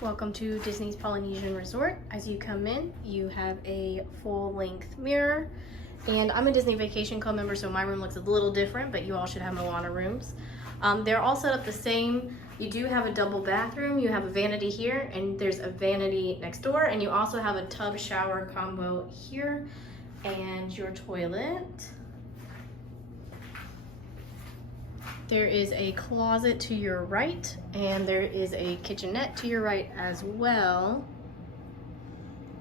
Welcome to Disney's Polynesian Resort. As you come in, you have a full-length mirror. And I'm a Disney Vacation Club member, so my room looks a little different, but you all should have Moana rooms. They're all set up the same. You do have a double bathroom. You have a vanity here, and there's a vanity next door, and you also have a tub shower combo here, and your toilet. There is a closet to your right, and there is a kitchenette to your right as well.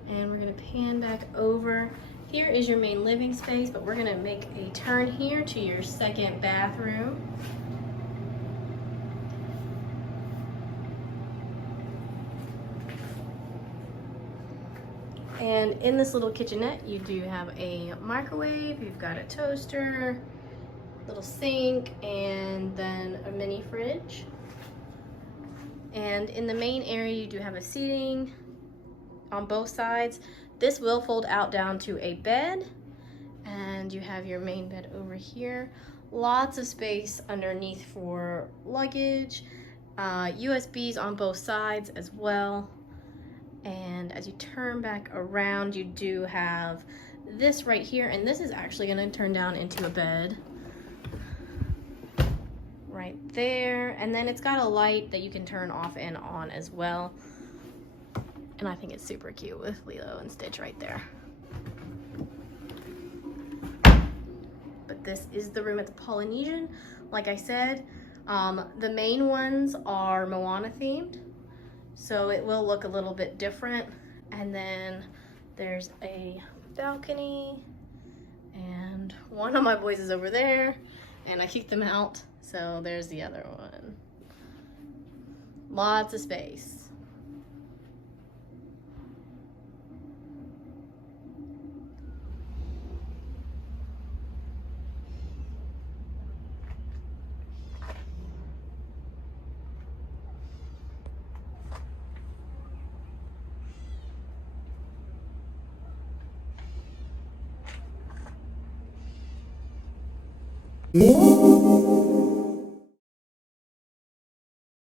And we're gonna pan back over. Here is your main living space, but we're gonna make a turn here to your second bathroom. And in this little kitchenette, you do have a microwave, you've got a toaster, little sink, and then a mini fridge. And in the main area, you do have a seating on both sides. This will fold out down to a bed, and you have your main bed over here. Lots of space underneath for luggage, USBs on both sides as well. And as you turn back around, you do have this right here, and this is actually going to turn down into a bed right there. And then it's got a light that you can turn off and on as well. And I think it's super cute with Lilo and Stitch right there. But this is the room at the Polynesian. Like I said, the main ones are Moana themed, so it will look a little bit different. And then there's a balcony, and one of my boys is over there, and I kicked them out. So there's the other one. Lots of space.